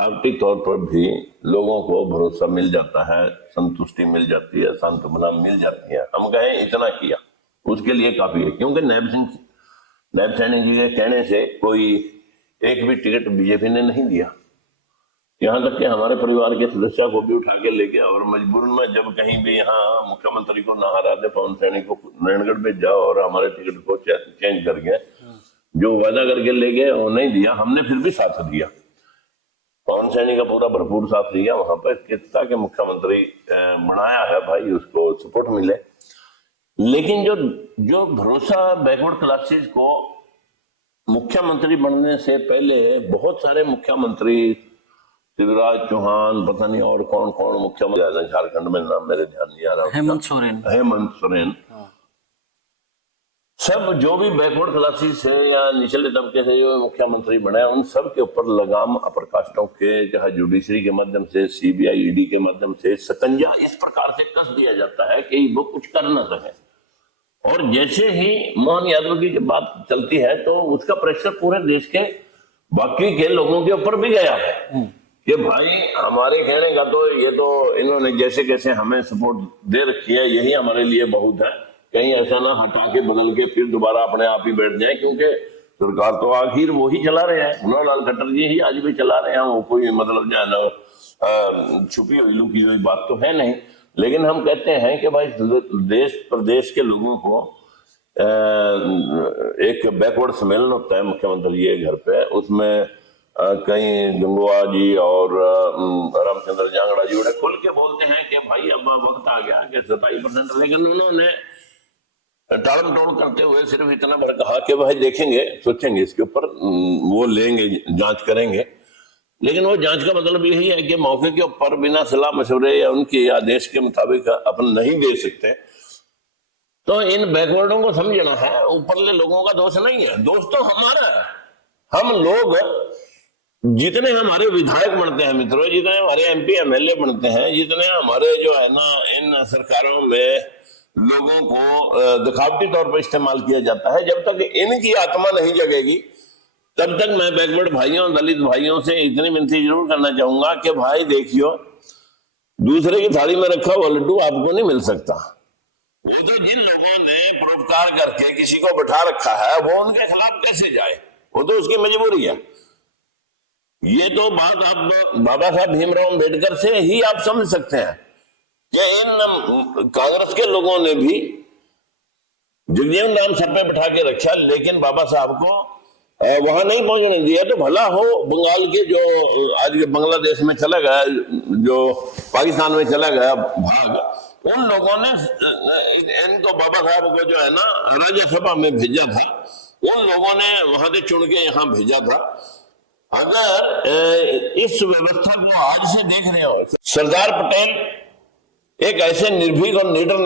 आर्थिक तौर पर भी लोगों को भरोसा मिल जाता है, संतुष्टि मिल जाती है, सांत्वना मिल जाती है। हम कहें इतना किया, उसके लिए काफी है। क्योंकि नायब सैनी जी के कहने से कोई एक भी टिकट बीजेपी ने नहीं दिया। यहाँ तक कि हमारे परिवार के सदस्य को भी उठा के ले गया और मजबूरन में जब कहीं भी यहाँ मुख्यमंत्री को ना हरा दे, पवन सैनी को नारायणगढ़ भेज जाओ और हमारे टिकट को चेंज कर गए, जो वादा करके ले गए वो नहीं दिया, हमने फिर भी साथ दिया। पवन सैनी का पूरा भरपूर साथ दिया वहां पर, कितना के मुख्यमंत्री बनाया है भाई, उसको सपोर्ट मिले। लेकिन जो भरोसा बैकवर्ड क्लासेस को मुख्यमंत्री बनने से पहले बहुत सारे मुख्यमंत्री, शिवराज चौहान, पता नहीं और कौन कौन मुख्यमंत्री, झारखंड में नाम मेरे ध्यान नहीं आ रहा, हेमंत सोरेन, सब जो भी बैकवर्ड क्लासेस है या निचले तबके से जो मुख्यमंत्री बने, उन सब के ऊपर लगाम अपर कास्टों के, चाहे जुडिशरी के माध्यम से, सीबीआई ईडी के माध्यम से सकंजा इस प्रकार से कस दिया जाता है कि वो कुछ कर ना सके। और जैसे ही मोहन यादव की जब बात चलती है तो उसका प्रेशर पूरे देश के बाकी के लोगों के ऊपर भी गया है कि भाई हमारे कहने का तो ये तो इन्होंने जैसे कैसे हमें सपोर्ट दे रखी है, यही हमारे लिए बहुत है, कहीं ऐसा ना हटा के बदल के फिर दोबारा अपने आप ही बैठ जाए। क्योंकि सरकार तो आखिर वो ही चला रहे हैं, मनोहर खट्टर जी ही आज भी चला रहे हैं, वो कोई मतलब जो है ना छुपी हुई लुकी हुई बात तो है नहीं। लेकिन हम कहते हैं कि भाई देश प्रदेश के लोगों को एक बैकवर्ड सम्मेलन होता है मुख्यमंत्री के घर पे, उसमें कहीं गंगवा जी और रामचंद्र जांगड़ा जी बड़े खुल के बोलते हैं कि भाई अब वक्त आ गया कि 27%, लेकिन उन्होंने टालम टोल करते हुए सिर्फ इतना भर कहा कि भाई देखेंगे, सोचेंगे इसके ऊपर, वो लेंगे, जांच करेंगे। लेकिन वो जांच का मतलब यही है कि मौके के ऊपर बिना सलाह मशवरे या उनके आदेश के मुताबिक अपन नहीं दे सकते। तो इन बैकवर्डों को समझना है, ऊपरले लोगों का दोष नहीं है, दोष तो हमारा है। हम लोग जितने हमारे विधायक बनते हैं मित्रों, जितने हमारे एमपी एमएलए बनते हैं, जितने हमारे जो है ना इन सरकारों में लोगों को दिखावटी तौर पर इस्तेमाल किया जाता है, जब तक इनकी आत्मा नहीं जगेगी तब तक मैं बैकवर्ड भाइयों, दलित भाइयों से इतनी विनती जरूर करना चाहूंगा कि भाई देखियो, दूसरे की थाली में रखा हुआ लड्डू आपको नहीं मिल सकता। वो तो जिन लोगों ने परोपकार करके किसी को बैठा रखा है वो उनके खिलाफ कैसे जाए, वो तो उसकी मजबूरी है। ये तो बात आप बाबा साहब भीमराव अम्बेडकर से ही आप समझ सकते हैं कि इन कांग्रेस के लोगों ने भी जगजीवन राम सर पे बैठा के रखा, लेकिन बाबा साहब को वहां नहीं पहुंचने दिया। तो भला हो बंगाल के जो आज बांग्लादेश में चला गया, जो पाकिस्तान में चला गया भाग, उन लोगों ने इनको बाबा साहब को जो है ना राज्यसभा में भेजा था, उन लोगों ने वहां से चुन के यहाँ भेजा था। अगर इस व्यवस्था को आज से देख रहे हो, सरदार पटेल एक ऐसे निर्भीक और निडर